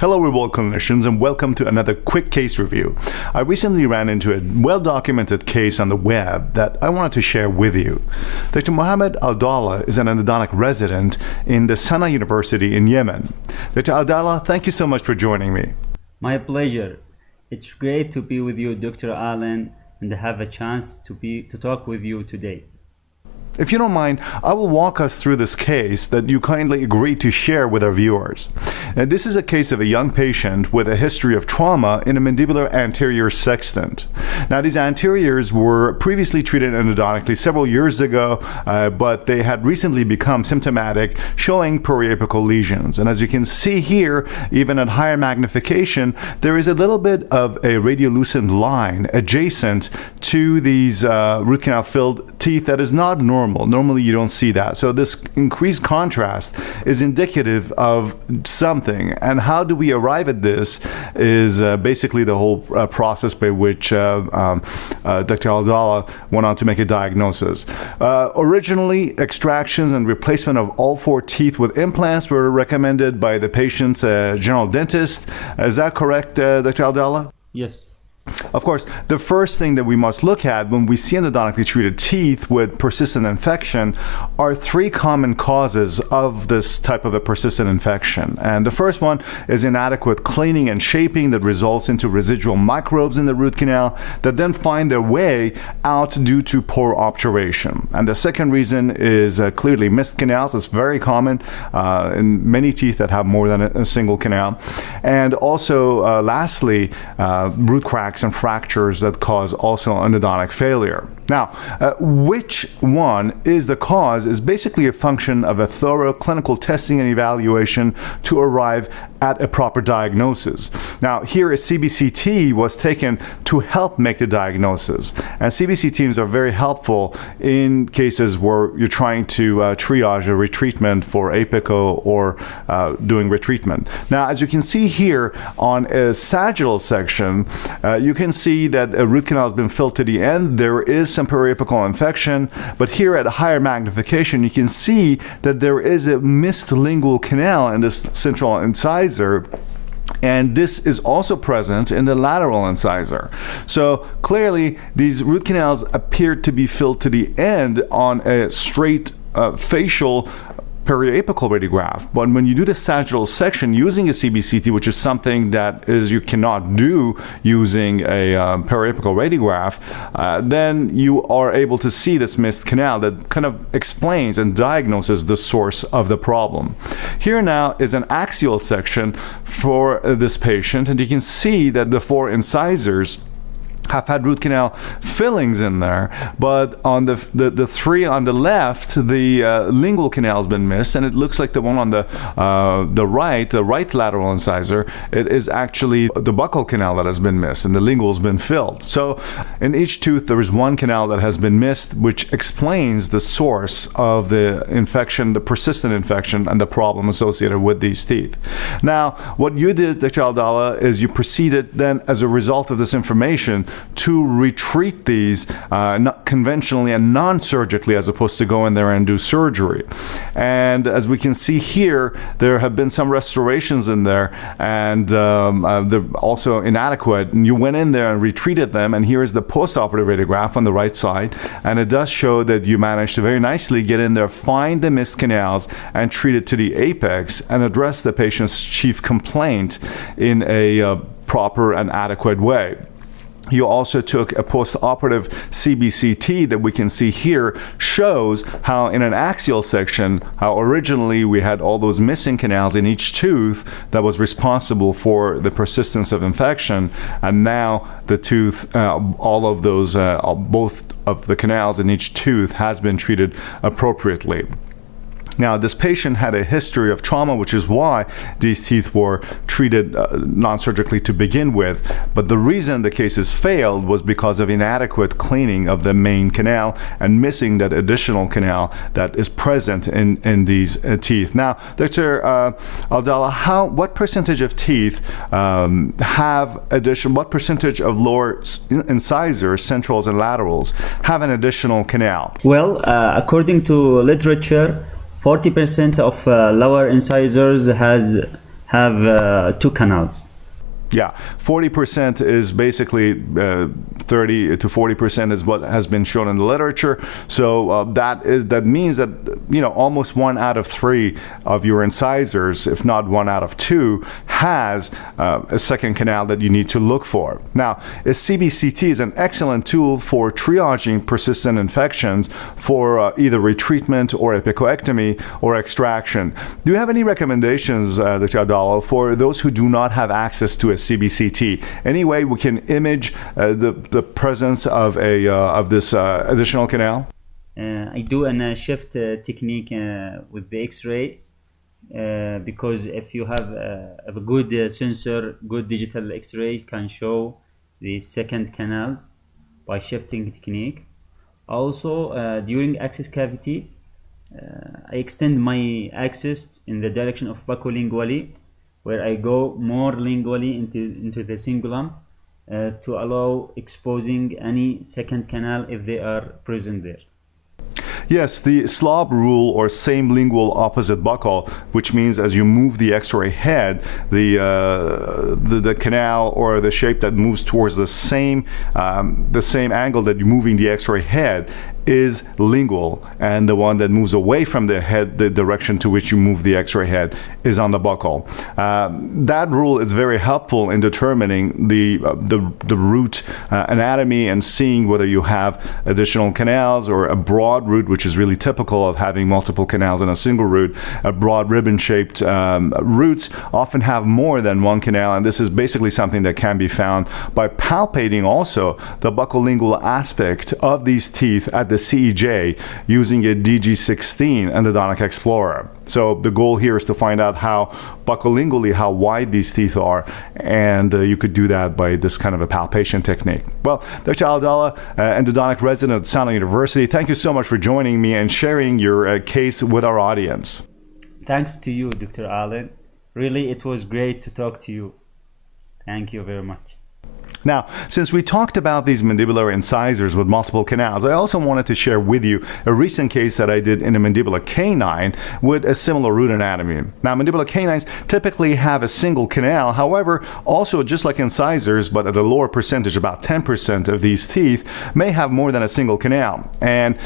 Hello, reward clinicians, and welcome to another quick case review. I recently ran into a well-documented case on the web that I wanted to share with you. Dr. Mohammed Abdallah is an endodontic resident in the Sana University in Yemen. Dr. Abdallah, thank you so much for joining me. My pleasure. It's great to be with you, Dr. Allien, and have a chance to talk with you today. If you don't mind, I will walk us through this case that you kindly agreed to share with our viewers. And this is a case of a young patient with a history of trauma in a mandibular anterior sextant. Now, these anteriors were previously treated endodontically several years ago, but they had recently become symptomatic, showing periapical lesions. And as you can see here, even at higher magnification, there is a little bit of a radiolucent line adjacent to these root canal filled teeth that is not normal. Normally you don't see that. So this increased contrast is indicative of something. And how do we arrive at this is basically the whole process by which Dr. Abdallah went on to make a diagnosis. Originally, extractions and replacement of all 4 teeth with implants were recommended by the patient's general dentist. Is that correct, Dr. Abdallah? Yes. Of course, the first thing that we must look at when we see endodontically treated teeth with persistent infection are 3 common causes of this type of a persistent infection. And the first one is inadequate cleaning and shaping that results into residual microbes in the root canal that then find their way out due to poor obturation. And the second reason is clearly missed canals. It's very common in many teeth that have more than a single canal. And also, lastly, root cracks and fractures that cause also endodontic failure. Now, which one is the cause is basically a function of a thorough clinical testing and evaluation to arrive at a proper diagnosis. Now, here a CBCT was taken to help make the diagnosis. And CBCT teams are very helpful in cases where you're trying to triage a retreatment for apical or doing retreatment. Now, as you can see here on a sagittal section, you can see that a root canal has been filled to the end. There is some periapical infection, but here at a higher magnification, you can see that there is a missed lingual canal in this central incisor. And this is also present in the lateral incisor. So clearly, these root canals appear to be filled to the end on a straight facial periapical radiograph. But when you do the sagittal section using a CBCT, which is something that you cannot do using a periapical radiograph, then you are able to see this missed canal that kind of explains and diagnoses the source of the problem. Here now is an axial section for this patient, and you can see that the 4 incisors have had root canal fillings in there, but on the 3 on the left, the lingual canal has been missed, and it looks like the one on the right lateral incisor, it is actually the buccal canal that has been missed, and the lingual has been filled. So in each tooth, there is 1 canal that has been missed, which explains the source of the infection, the persistent infection, and the problem associated with these teeth. Now, what you did, Dr. Abdallah, is you proceeded then, as a result of this information, to retreat these not conventionally and non-surgically, as opposed to go in there and do surgery. And as we can see here, there have been some restorations in there, and they're also inadequate. And you went in there and retreated them, and here is the post-operative radiograph on the right side, and it does show that you managed to very nicely get in there, find the missed canals, and treat it to the apex, and address the patient's chief complaint in a proper and adequate way. You also took a post-operative CBCT that we can see here, shows how in an axial section, how originally we had all those missing canals in each tooth that was responsible for the persistence of infection, and now the tooth, all of those, both of the canals in each tooth has been treated appropriately. Now, this patient had a history of trauma, which is why these teeth were treated non-surgically to begin with. But the reason the cases failed was because of inadequate cleaning of the main canal and missing that additional canal that is present in these teeth. Now, Dr. Abdallah, what percentage of teeth what percentage of lower incisors, centrals and laterals, have an additional canal? Well, according to literature, 40% of lower incisors have 2 canals. Yeah, 40% is basically 30 to 40% is what has been shown in the literature. So that means that almost 1 out of 3 of your incisors, if not 1 out of 2, has a second canal that you need to look for. Now, a CBCT is an excellent tool for triaging persistent infections for either retreatment or epicoectomy or extraction. Do you have any recommendations, Dr. Allien, for those who do not have access to a CBCT? Any way we can image the presence of this additional canal? I do a shift technique with the X-ray because if you have a good sensor, good digital X-ray can show the second canals by shifting technique. Also, during access cavity, I extend my axis in the direction of buccolingually, where I go more lingually into the cingulum to allow exposing any second canal if they are present there. Yes, the Slab rule, or same lingual opposite buccal, which means as you move the X-ray head, the canal or the shape that moves towards the same angle that you're moving the X-ray head is lingual, and the one that moves away from the head, the direction to which you move the X-ray head, is on the buccal. That rule is very helpful in determining the root anatomy and seeing whether you have additional canals or a broad root, which is really typical of having multiple canals in a single root. Broad ribbon-shaped roots often have more than 1 canal, and this is basically something that can be found by palpating also the buccolingual aspect of these teeth at the CEJ using a DG16 endodontic explorer. So the goal here is to find out how buccolingually how wide these teeth are, and you could do that by this kind of a palpation technique. Well, Dr. Allien, endodontic resident at Sound University, thank you so much for joining me and sharing your case with our audience. Thanks to you, Dr. Allien. Really, it was great to talk to you. Thank you very much. Now, since we talked about these mandibular incisors with multiple canals, I also wanted to share with you a recent case that I did in a mandibular canine with a similar root anatomy. Now, mandibular canines typically have a single canal. However, also just like incisors, but at a lower percentage, about 10% of these teeth may have more than a single canal. And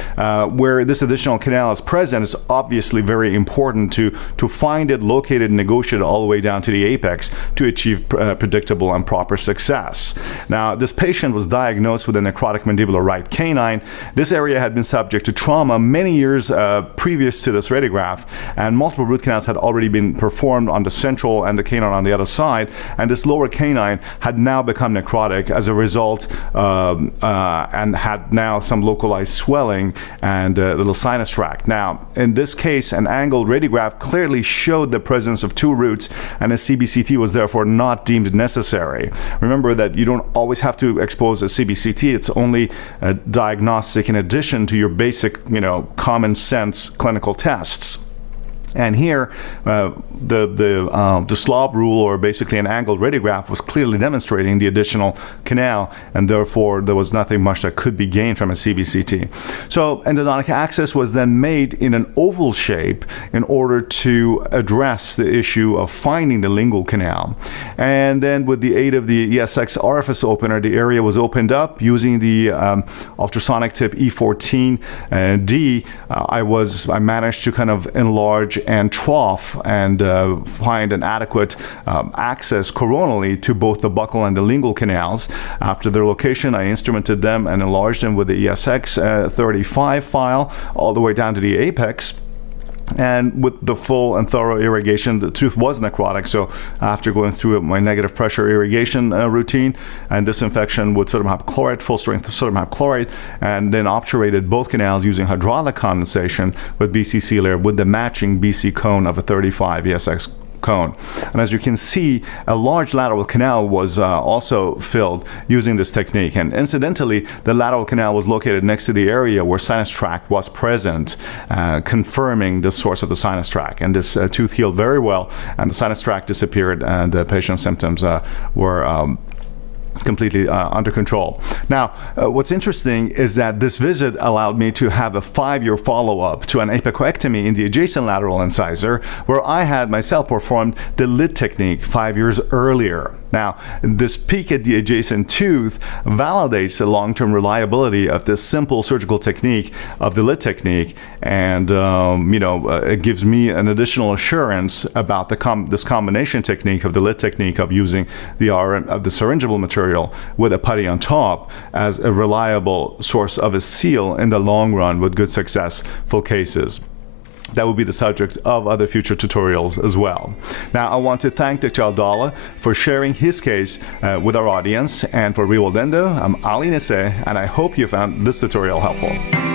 where this additional canal is present, it's obviously very important to find it, locate it, negotiate it all the way down to the apex to achieve predictable and proper success. Now, this patient was diagnosed with a necrotic mandibular right canine. This area had been subject to trauma many years previous to this radiograph, and multiple root canals had already been performed on the central and the canine on the other side, and this lower canine had now become necrotic as a result and had now some localized swelling and a little sinus tract. Now, in this case, an angled radiograph clearly showed the presence of 2 roots, and a CBCT was therefore not deemed necessary. Remember that you don't always have to expose a CBCT. It's only a diagnostic in addition to your basic, common sense clinical tests. And here, the Slab rule, or basically an angled radiograph, was clearly demonstrating the additional canal, and therefore there was nothing much that could be gained from a CBCT. So endodontic access was then made in an oval shape in order to address the issue of finding the lingual canal. And then with the aid of the ESX orifice opener, the area was opened up using the ultrasonic tip E14D. I managed to kind of enlarge and trough and find an adequate access coronally to both the buccal and the lingual canals. After their location, I instrumented them and enlarged them with the ESX 35 file all the way down to the apex. And with the full and thorough irrigation, the tooth was necrotic. So after going through my negative pressure irrigation routine and disinfection with sodium hypochlorite, full strength sodium hypochlorite, and then obturated both canals using hydraulic condensation with BC sealer with the matching BC cone of a 35 ESX cone. And as you can see, a large lateral canal was also filled using this technique. And incidentally, the lateral canal was located next to the area where sinus tract was present, confirming the source of the sinus tract. And this tooth healed very well, and the sinus tract disappeared, and the patient's symptoms were completely under control. Now, what's interesting is that this visit allowed me to have a 5-year follow-up to an apicoectomy in the adjacent lateral incisor, where I had myself performed the lid technique 5 years earlier. Now, this peek at the adjacent tooth validates the long-term reliability of this simple surgical technique of the lid technique, and it gives me an additional assurance about this combination technique of the lid technique of using the syringeable material with a putty on top as a reliable source of a seal in the long run with good successful cases. That will be the subject of other future tutorials as well. Now, I want to thank Dr. Allien for sharing his case with our audience. And for Real World Endo, I'm Allien, and I hope you found this tutorial helpful.